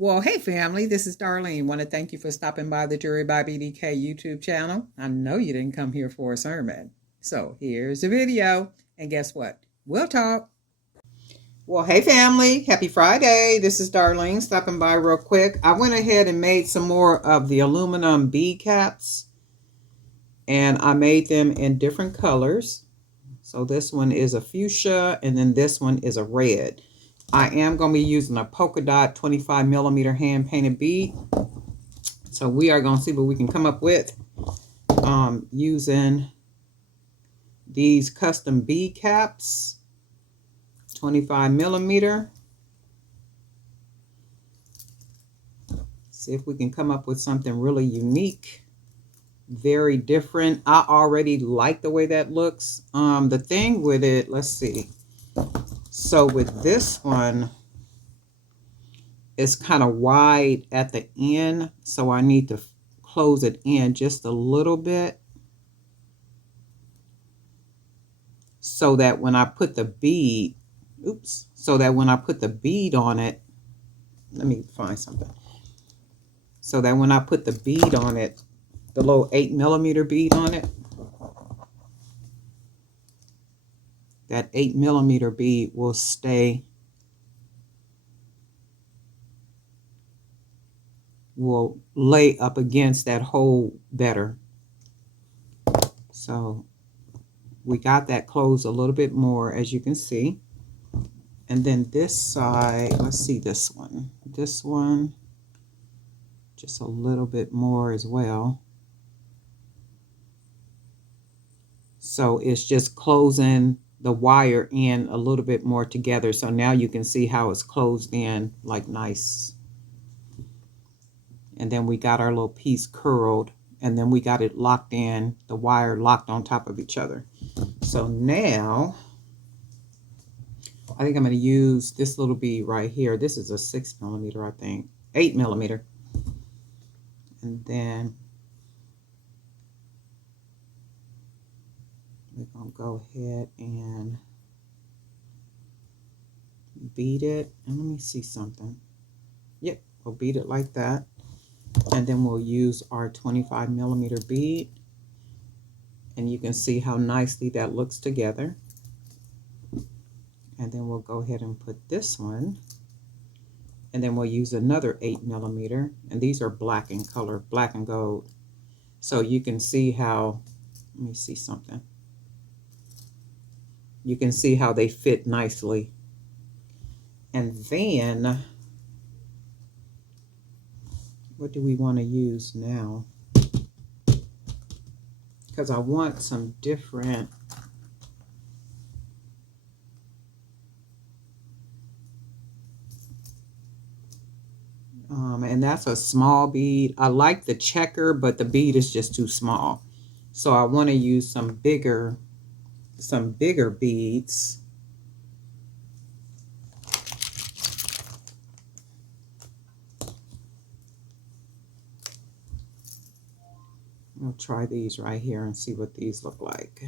Well, hey family, this is Darlene. Want to thank you for stopping by the Jury by BDK YouTube channel. I know you didn't come here for a sermon. So here's the video. And guess what? We'll talk. Well, hey family, happy Friday. This is Darlene stopping by real quick. I went ahead and made some more of the aluminum bead caps. And I made them in different colors. So this one is a fuchsia and then this one is a red. I am going to be using a polka dot 25 millimeter hand painted bead. So we are going to see what we can come up with using these custom bead caps, 25 millimeter. See if we can come up with something really unique, very different. I already like the way that looks. The thing with it, let's see. So with this one, it's kind of wide at the end, so I need to close it in just a little bit so that when I put the bead, so that when I put the bead on it, let me find something. So that when I put the bead on it, the little 8 millimeter bead on it, that 8 millimeter bead will stay, will lay up against that hole better. So we got that closed a little bit more, as you can see. And then this side, let's see this one. This one, just a little bit more as well. So it's just closing the wire in a little bit more together. So now you can see how it's closed in like nice. And then we got our little piece curled, and then we got it locked in, the wire locked on top of each other. So now I think I'm going to use this little bead right here. This is a 6 millimeter, I think, 8 millimeter. And then we're going to go ahead and bead it. And let me see something. Yep, we'll bead it like that. And then we'll use our 25 millimeter bead. And you can see how nicely that looks together. And then we'll go ahead and put this one. And then we'll use another 8 millimeter. And these are black in color, black and gold. So you can see how, let me see something. You can see how they fit nicely. And then, what do we want to use now? Because I want some different, and that's a small bead. I like the checker, but the bead is just too small. So I want to use some bigger beads. I'll try these right here and see what these look like.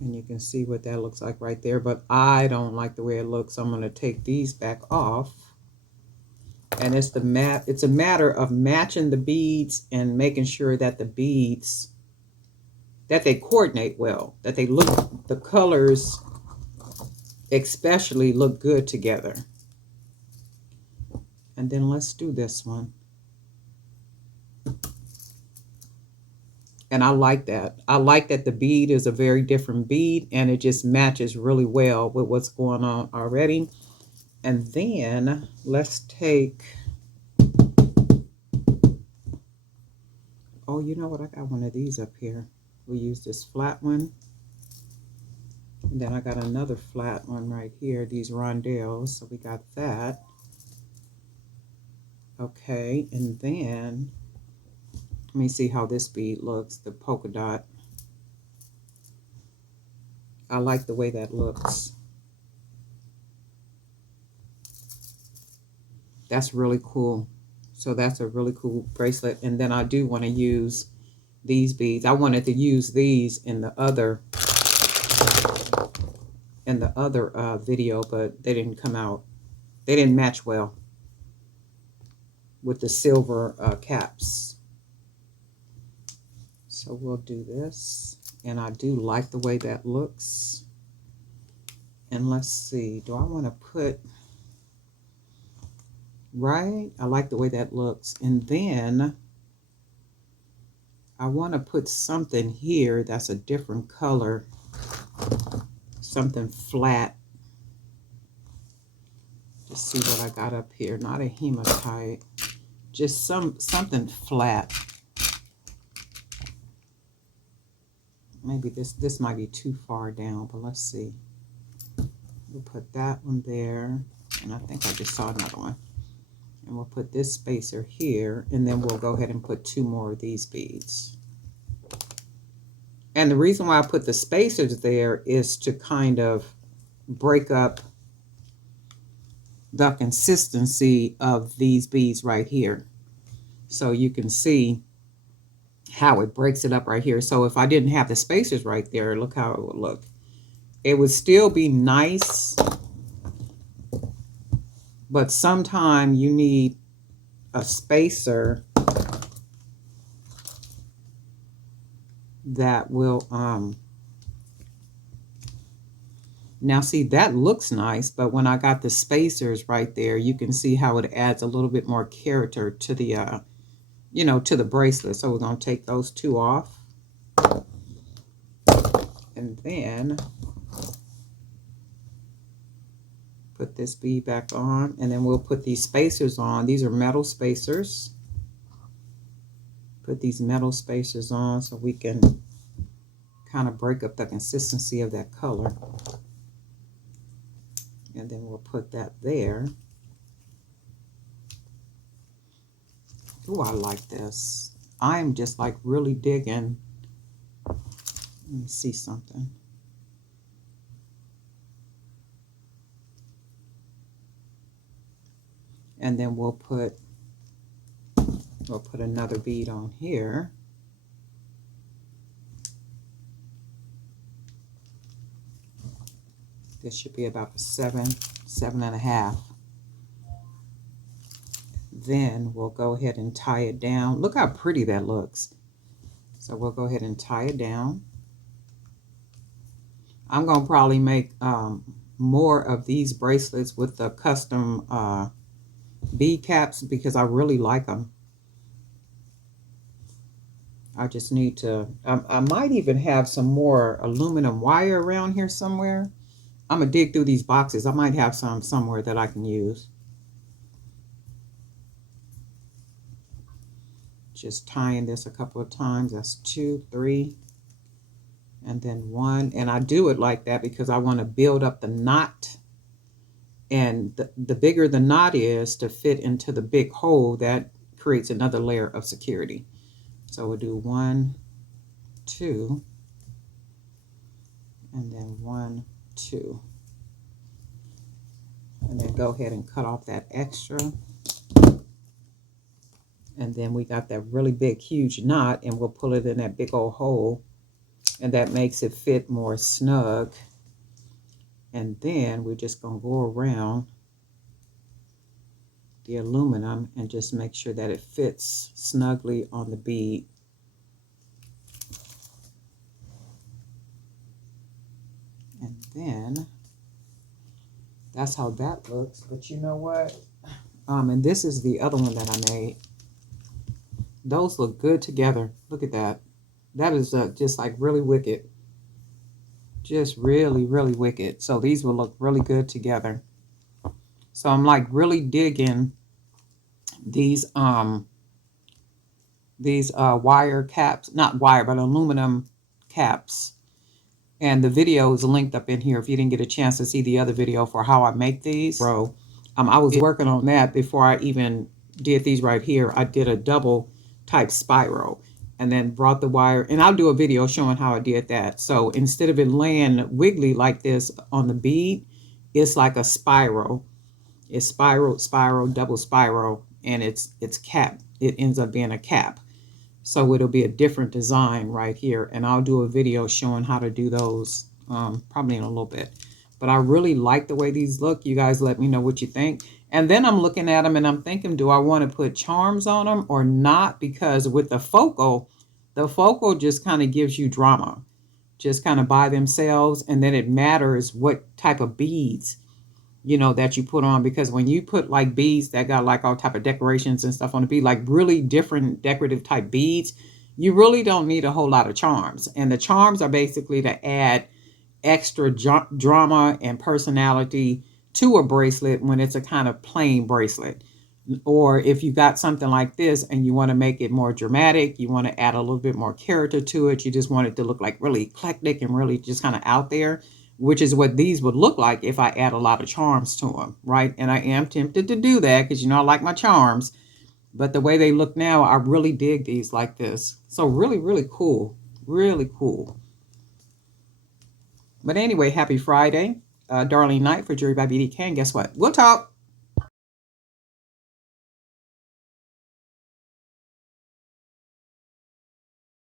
And you can see what that looks like right there, but I don't like the way it looks. So I'm going to take these back off. And it's a matter of matching the beads and making sure that the beads, that they coordinate well, that they look, the colors especially look good together. And then let's do this one. And I like that. I like that the bead is a very different bead and it just matches really well with what's going on already. And then let's take, oh, you know what? I got one of these up here. We'll use this flat one. And then I got another flat one right here, these rondelles. So we got that. Okay, and then let me see how this bead looks, the polka dot. I like the way that looks. That's really cool. So that's a really cool bracelet. And then I do want to use these beads. I wanted to use these in the other in the other video, but they didn't come out. They didn't match well with the silver caps. So we'll do this. And I do like the way that looks. And let's see, do I want to put, right? I like the way that looks. And then I want to put something here that's a different color. Something flat. Just see what I got up here. Not a hematite. Just something flat. Maybe this might be too far down, but let's see. We'll put that one there. And I think I just saw another one. And we'll put this spacer here. And then we'll go ahead and put 2 more of these beads. And the reason why I put the spacers there is to kind of break up the consistency of these beads right here. So you can see how it breaks it up right here. So if I didn't have the spacers right there, look how it would look. It would still be nice, but sometimes you need a spacer that will, now see, that looks nice, but when I got the spacers right there, you can see how it adds a little bit more character to the, you know, to the bracelet. So we're going to take those 2 off. And then put this bead back on, and then we'll put these spacers on. These are metal spacers. Put these metal spacers on so we can kind of break up the consistency of that color. And then we'll put that there. Oh, I like this. I'm just like really digging. Let me see something. And then we'll put another bead on here. This should be about 7.5. Then we'll go ahead and tie it down. Look how pretty that looks. So we'll go ahead and tie it down. I'm going to probably make more of these bracelets with the custom bead caps because I really like them. I just need to, I might even have some more aluminum wire around here somewhere. I'm going to dig through these boxes. I might have some somewhere that I can use. Just tying this a couple of times. That's 2, 3, and then 1. And I do it like that because I want to build up the knot. And the bigger the knot is to fit into the big hole, that creates another layer of security. So we'll do 1, 2, and then 1, 2. And then go ahead and cut off that extra. And then we got that really big, huge knot, and we'll pull it in that big old hole. And that makes it fit more snug. And then we're just going to go around the aluminum and just make sure that it fits snugly on the bead. And then that's how that looks. But you know what? And this is the other one that I made. Those look good together. Look at that. That is just like really wicked. Just really, really wicked. So these will look really good together. So I'm like really digging these wire caps, not wire, but aluminum caps. And the video is linked up in here if you didn't get a chance to see the other video for how I make these. I was working on that before I even did these right here. I did a double type spiral and then brought the wire, and I'll do a video showing how I did that. So instead of it laying wiggly like this on the bead, it's like a spiral. It's spiral, spiral, double spiral, and it's cap. It ends up being a cap. So it'll be a different design right here, and I'll do a video showing how to do those probably in a little bit. But I really like the way these look. You guys let me know what you think. And then I'm looking at them and I'm thinking, do I want to put charms on them or not? Because with the focal just kind of gives you drama, just kind of by themselves. And then it matters what type of beads, that you put on. Because when you put like beads that got like all type of decorations and stuff on the bead, like really different decorative type beads, you really don't need a whole lot of charms. And the charms are basically to add extra drama and personality to a bracelet when it's a kind of plain bracelet. Or if you got something like this and you want to make it more dramatic, you want to add a little bit more character to it, you just want it to look like really eclectic and really just kind of out there, which is what these would look like if I add a lot of charms to them, right? And I am tempted to do that because I like my charms, but the way they look now, I really dig these like this. So really, really cool. Really cool. But anyway, happy Friday. Darling night for Jewelry by BDK. And guess what? We'll talk.